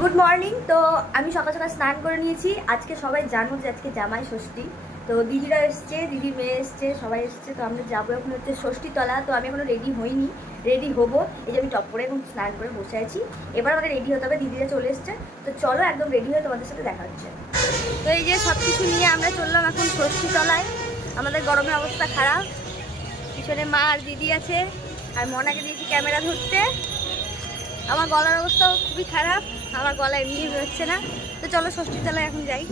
Good morning. তো আমি সকাল সকাল স্নান করে নিয়েছি। আজকে সবাই জানো যে আজকে জামাই ষষ্ঠী। তো দিদিরা এসছে, দিদি মেয়ে এসছে, সবাই এসছে। তো আমরা যাবো এখন হচ্ছে ষষ্ঠীতলা। তো আমি এখনো রেডি হইনি, রেডি হবো। এই যে আমি টপ করে এখন স্নান করে বসে আছি। এবার আমাকে রেডি হতে হবে, দিদিরা চলে এসছে। তো চলো একদম রেডি হয়ে তোমাদের সাথে দেখা হচ্ছে। তো এই যে সব কিছু নিয়ে আমরা চললাম এখন ষষ্ঠীতলায়। আমাদের গরমের অবস্থা খারাপ। পিছনে মা আর দিদি আছে, আর মনাকে দিয়েছি ক্যামেরা ধরতে। আমার গলার অবস্থাও খুবই খারাপ, আমার গলা এমনি বেরোচ্ছে না। তো চলো ষষ্ঠীতলায় এখন যাই।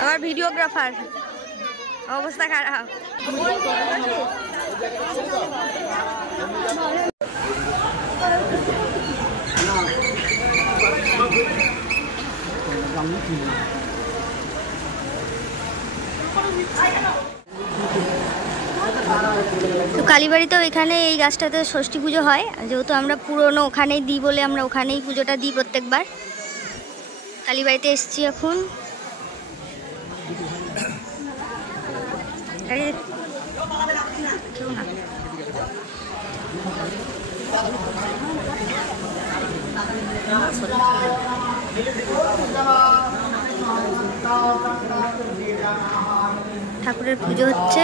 আমার ভিডিওগ্রাফার অবস্থা খারাপ। তো কালীবাড়িতেও এখানে এই গাছটাতে ষষ্ঠী পুজো হয়। যেহেতু আমরা পুরনো ওখানেই দিই বলে আমরা ওখানেই পুজোটা দিই প্রত্যেকবার। কালীবাড়িতে এসছি এখন। ঠাকুরের পুজো হচ্ছে।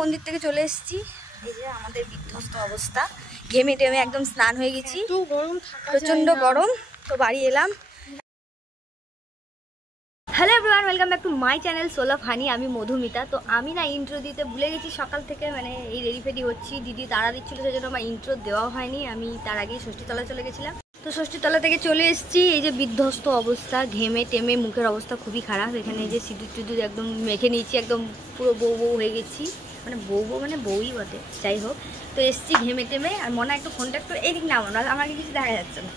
মন্দির থেকে চলে এসেছি। এই যে আমাদের বিধ্বস্ত অবস্থা, ঘেমে টেমে একদম স্নান হয়ে গেছি, প্রচন্ড গরম। তো বাড়ি এলাম। Hello everyone, welcome back to my channel soul of honey. আমি মধুমিতা। তো আমি না ইন্ট্রো দিতে ভুলে গেছি সকাল থেকে, মানে এই রেডি ফেডি হচ্ছি। দিদি তাড়া দিচ্ছিল, সেই জন্য আমার ইন্ট্রো দেওয়া হয়নি। আমি তার আগেই ষষ্ঠীতলা চলে গেছিলাম। তো ষষ্ঠীতলা থেকে চলে এসেছি। এই যে বিধ্বস্ত অবস্থা, ঘেমে টেমে মুখের অবস্থা খুবই খারাপ। এখানে এই যে সিঁদুর টিঁদুর একদম মেখে নিয়েছি, একদম পুরো বউ বউ হয়ে গেছি। মানে বউ বউ মানে বউই বটে, যাই হোক। তো এসছি ঘেমে টেমে। আর মনে একটু ফোনটা একটু এইদিক নাও না, আমাকে কিছু দেখা যাচ্ছে না।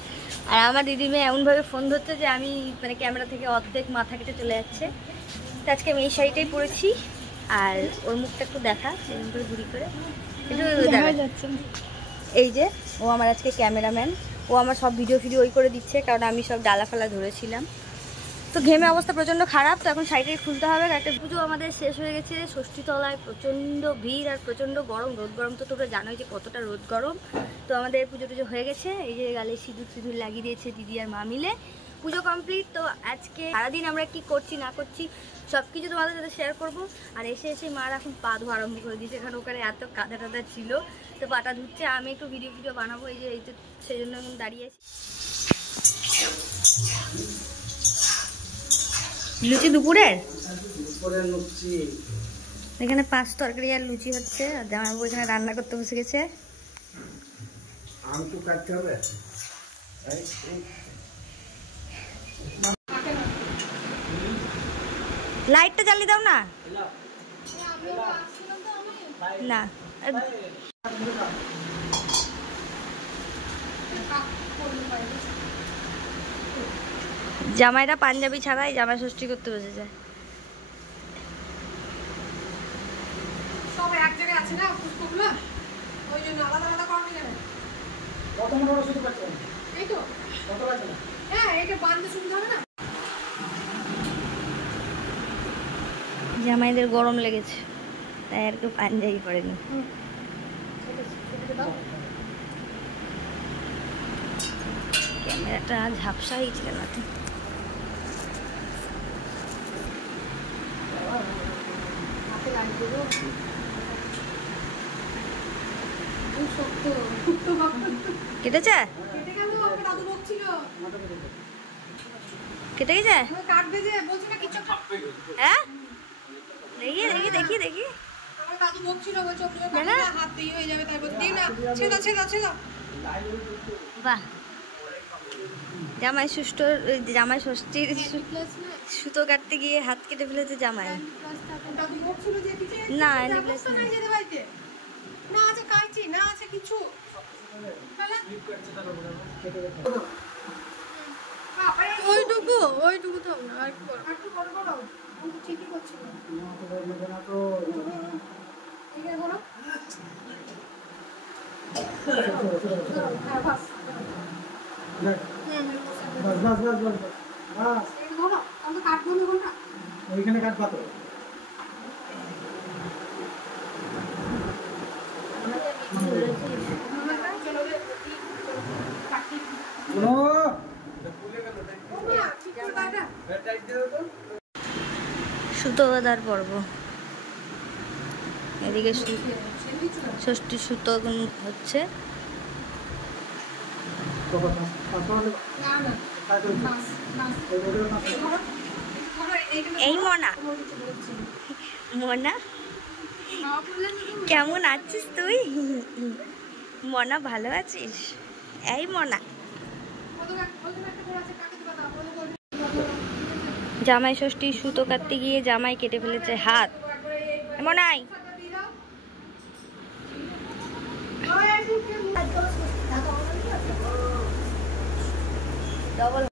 আর আমার দিদি মেয়ে এমনভাবে ফোন ধরছে যে আমি মানে ক্যামেরা থেকে অর্ধেক মাথা কেটে চলে যাচ্ছে। তো আজকে আমি এই শাড়িটাই পরেছি। আর ওর মুখটা একটু দেখা, সেরকম করে ঘুরি করে একটু দেখা যাচ্ছে। এই যে ও আমার আজকে ক্যামেরাম্যান, ও আমার সব ভিডিও ওই করে দিচ্ছে, কারণ আমি সব ডালা ফালা ধরেছিলাম। তো ঘেমে অবস্থা প্রচণ্ড খারাপ। তো এখন শাড়িটাই খুলতে হবে। একটা পুজো আমাদের শেষ হয়ে গেছে। ষষ্ঠীতলায় প্রচণ্ড ভিড় আর প্রচণ্ড গরম, রোদ গরম। তো তোমরা জানোই যে কতটা রোদ গরম। তো আমাদের পুজো টুজো হয়ে গেছে। এই যে গালে সিঁদুর লাগিয়ে দিয়েছে দিদি আর মা মিলে। পুজো কমপ্লিট। তো আজকে সারাদিন আমরা কি করছি না করছি সব কিছু তোমাদের সাথে শেয়ার করবো। আর এসে মার এখন পা ধোয়া আরম্ভ করে দিয়েছে, কারণ ওখানে এত কাদা টাদা ছিল। তো পাটা ধুচ্ছে, আমি একটু ভিডিও বানাবো। এই যে সেই জন্য এখন দাঁড়িয়ে আছি। লুচি দুপুরের এখানে 5 তরকারি আর লুচি হচ্ছে। আর জামাইবাবু এখানে রান্না করতে বসে গেছে। লাইটটা জ্বালিয়ে দাও না। না জামাইরা পাঞ্জাবি ছাড়াই জামাই ষষ্ঠী করতে বসেছে। সব এক জায়গায় আছে না পুষ্পগুলো, ওই জন্য আলাদা আলাদা করবে কেন? কত মোটা শুধু পাচ্ছেন? এই তো কত পাচ্ছেন? হ্যাঁ, এটা বাঁধতে সুবিধা হবে না। জামাইদের গরম লেগেছে, তাই আর কেউ পাঞ্জাবি পরেনি। ক্যামেরাটা ঝাপসা হয়েছে কেন? কেটেছে? কেটে গেছে? হ্যাঁ, দেখি দেখি দেখি দেখি। বাহ, জামাই ষষ্ঠীর সুতো কাটতে গিয়ে হাত কেটে ফেলেছে জামাই। না না আছে কিছু ওইটুকু তো না আর একটু বড় বড় আমি ঠিকই করছি না তো ঠিক আছে বলো হ্যাঁ বাস বাস বাস বাস বাস বাস এই ধরো আমি কাটবো না ওইখানে কাটবা তো সুতো বাঁধার পর্ব এদিকে ষষ্ঠী সুতো হচ্ছে এই মনা মনা কেমন আছিস তুই মনা ভালো আছিস এই মনা জামাই ষষ্ঠী সুতো কাটতে গিয়ে জামাই কেটে ফেলেছে হাত মনাই ডবল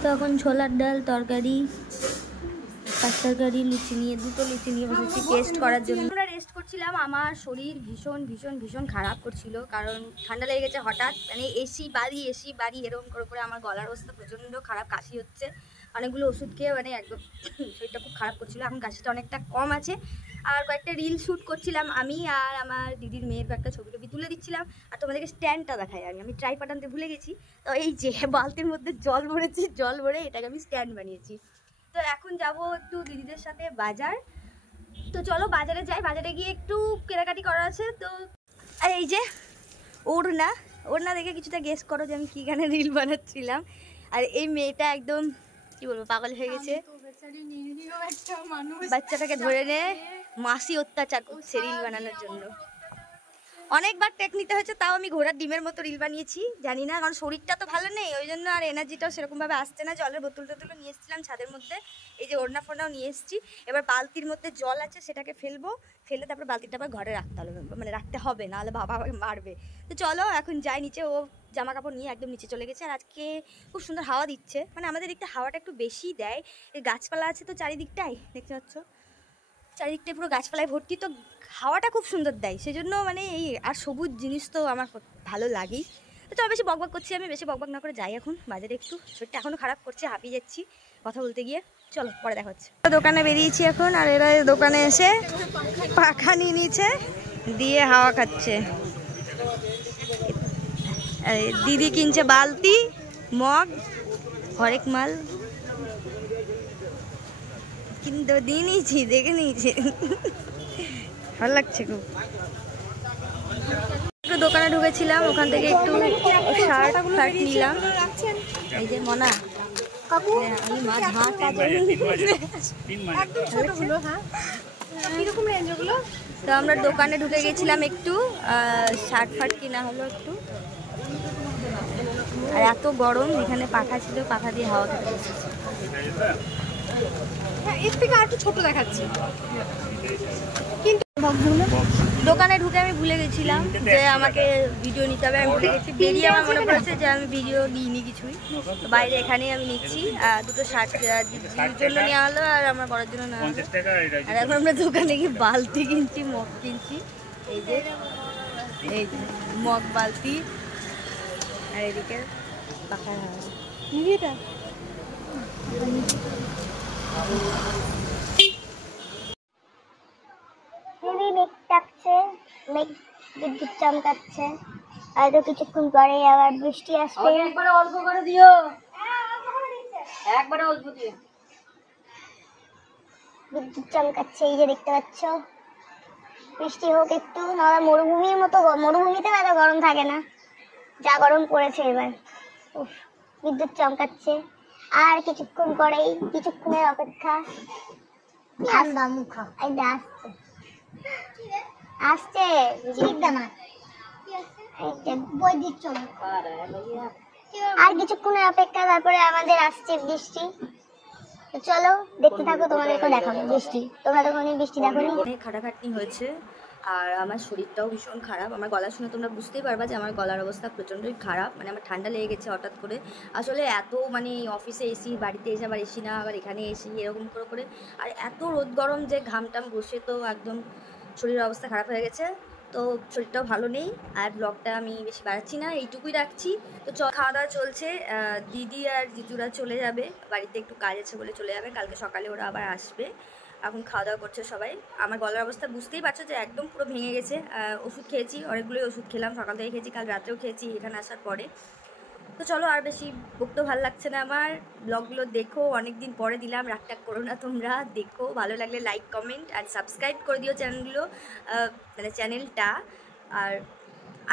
তো এখন ছোলার ডাল তরকারি তরকারি লুচি নিয়ে দুটো লুচি নিয়ে বসেছি টেস্ট করার জন্য। আমরা রেস্ট করছিলাম, আমার শরীর ভীষণ ভীষণ ভীষণ খারাপ করছিল কারণ ঠান্ডা লেগে গেছে হঠাৎ, মানে এসি বাড়ি এরকম করে করে আমার গলার অবস্থা প্রচণ্ড খারাপ, কাশি হচ্ছে, অনেকগুলো ওষুধ খেয়ে মানে একদম শরীরটা খুব খারাপ করছিল। এখন কাশিটা অনেকটা কম আছে। আর কয়েকটা রিল শ্যুট করছিলাম আমি আর আমার দিদির মেয়ের কয়েকটা ছবি টবি তুলে দিচ্ছিলাম। আর তোমাদেরকে স্ট্যান্ডটা দেখাই, আমি ট্রাইপড আনতে ভুলে গেছি, তো এই যে বালতির মধ্যে জল ভরেছি, জল ভরে এটাকে আমি স্ট্যান্ড বানিয়েছি। তো এখন যাব একটু দিদিদের সাথে বাজার, তো চলো বাজারে যাই, বাজারে গিয়ে একটু কেনাকাটি করা আছে। তো আর এই যে ওড়না দেখে কিছুটা গেস করো যে আমি কী গানে রিল বানাচ্ছিলাম। আর এই মেয়েটা একদম কি বলবো পাগল হয়ে গেছে, বাচ্চাটাকে ধরে নে মাসি অত্যাচার করছে রিল বানানোর জন্য। অনেকবার টেক নিতে হয়েছে, তাও আমি ঘোড়ার ডিমের মতো রিল বানিয়েছি, জানি না কারণ শরীরটা তো ভালো নেই ওই জন্য, আর এনার্জিটাও সেরকমভাবে আসছে না। জলের বোতল টোতলও নিয়ে এসেছিলাম ছাদের মধ্যে, এই যে ওড়না ফোড়নাও নিয়ে এসেছি। এবার বালতির মধ্যে জল আছে সেটাকে ফেলে তারপর বালতিটা আবার ঘরে রাখতে হবে, মানে রাখতে হবে, নাহলে বাবা আমাকে মারবে। তো চলো এখন যাই নিচে, ও জামা কাপড় নিয়ে একদম নিচে চলে গেছে। আর আজকে খুব সুন্দর হাওয়া দিচ্ছে, মানে আমাদের দিকটা হাওয়াটা একটু বেশি দেয়, এই গাছপালা আছে তো চারিদিকটাই, দেখতে পাচ্ছ চারিদিকটায় পুরো গাছপালায় ভর্তি, তো হাওয়াটা খুব সুন্দর দেয়, সেজন্য মানে এই আর সবুজ জিনিস তো আমার ভালো লাগেই। তো চলো বেশি বকবক করছি, আমি বেশি বকবক না করে যাই এখন বাজারে, একটু শরীরটা এখনও খারাপ করছে, হাঁপিয়ে যাচ্ছি কথা বলতে গিয়ে। চলো পরে দেখা হচ্ছে। দোকানে বেরিয়েছি এখন, আর এরা দোকানে এসে পাখা নিয়ে নিয়েছে, দিয়ে হাওয়া খাচ্ছে। দিদি কিনছে বালতি, মগ, হরেক মাল কিন্তু দিয়ে নিয়েছি, দেখে নিয়েছি, ভালো লাগছে খুব। একটু দোকানে ঢুকেছিলাম, ওখান থেকে একটু শার্ট নিলাম। এই যে মনা তো আমরা দোকানে ঢুকে গেছিলাম একটু, শার্ট ফার্ট কিনা হলো একটু। আর এত গরম, এখানে পাখা ছিল, পাখা দিয়ে হাওয়া খেতে বসেছে। হ্যাঁ এর থেকে আর একটু ছোট দেখাচ্ছে, কিন্তু দোকানে ঢুকে আমি ভুলে গেছিলাম যে আমাকে ভিডিও নিতে হবে, আমি ভুলে গেছি। বেরিয়ে আমার মনে পড়েছে যে আমি ভিডিও নিইনি কিছুই, তো বাইরে এখানেই আমি নিচ্ছি। দুটো শার্ট দিদির জন্য নেওয়া হলো আর আমার বড়ার জন্য নেওয়া হলো। আর এখন আমরা দোকানে গিয়ে বালতি কিনছি, মগ কিনছি, এই যে মগ বালতি, আর এদিকে পাখার হাওয়া নিবি এটা। মেঘ ডাকছে, মেঘ বিদ্যুৎ চমকাচ্ছে, হয়তো কিছুক্ষণ পরে আবার বৃষ্টি আসবে। একবারে অল্প করে দিও, একবারে অল্প দিও। বিদ্যুৎ চমকাচ্ছে, এই যে দেখতে পাচ্ছ। বৃষ্টি হোক একটু, নাহলে মরুভূমির মতো, মরুভূমিতে এত গরম থাকে না, যা গরম পড়েছে এবার। উফ, বিদ্যুৎ চমকাচ্ছে, আর কিছুক্ষণ পরেই, কিছুক্ষণের অপেক্ষা। ঠান্ডা মুখা আসছে আসছে বই দিচ্ছ না আর কিছুক্ষণের অপেক্ষা, তারপরে আমাদের আসছে বৃষ্টি। তো চলো দেখতে থাকো, তোমাদেরকে দেখাবো বৃষ্টি। তোমরা তো কোনো বৃষ্টি দেখোনি। অনেক খাটাখাটনি হয়েছে আর আমার শরীরটাও ভীষণ খারাপ। আমার গলা শুনে তোমরা বুঝতেই পারবা যে আমার গলার অবস্থা প্রচণ্ডই খারাপ। মানে আমার ঠান্ডা লেগে গেছে হঠাৎ করে। আসলে এত মানে অফিসে এসি, বাড়িতে এসে আবার এসি না, আবার এখানে এসি, এরকম করে করে আর এত রোদ গরম যে ঘামটাম বসে তো একদম শরীরের অবস্থা খারাপ হয়ে গেছে। তো শরীরটাও ভালো নেই আর ব্লগটা আমি বেশি বাড়াচ্ছি না, এইটুকুই রাখছি। তো খাওয়া দাওয়া চলছে। দিদি আর জিজুরা চলে যাবে বাড়িতে, একটু কাজ আছে বলে চলে যাবে। কালকে সকালে ওরা আবার আসবে। এখন খাওয়া দাওয়া করছে সবাই। আমার গলার অবস্থা বুঝতেই পারছো যে একদম পুরো ভেঙে গেছে। ওষুধ খেয়েছি, অনেকগুলোই ওষুধ খেলাম, সকাল থেকে খেয়েছি, কাল রাত্রেও খেয়েছি এখানে আসার পরে। তো চলো আর বেশি বকতেও ভালো লাগছে না আমার। ব্লগগুলো দেখো, অনেক দিন পরে দিলাম, রাগটাগ করো না তোমরা। দেখো, ভালো লাগলে লাইক কমেন্ট আর সাবস্ক্রাইব করে দিও চ্যানেলগুলো, মানে চ্যানেলটা। আর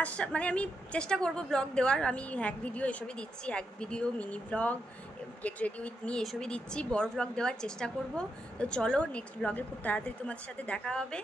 আশা মানে আমি চেষ্টা করব ব্লগ দেওয়ার। আমি হ্যাক ভিডিও এসবই দিচ্ছি, hack video, mini blog, get ready with me এসবই দিচ্ছি। বড় ব্লগ দেওয়ার চেষ্টা করব। তো চলো নেক্সট ব্লগে খুব তাড়াতাড়ি তোমাদের সাথে দেখা হবে।